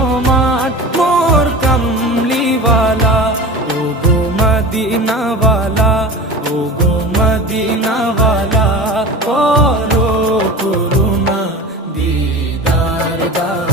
তোমার মোর কামলিওয়ালা, ও গো মদিনাওয়ালা, ও গো মদিনাওয়ালা, করো করুণা দিদার দাও।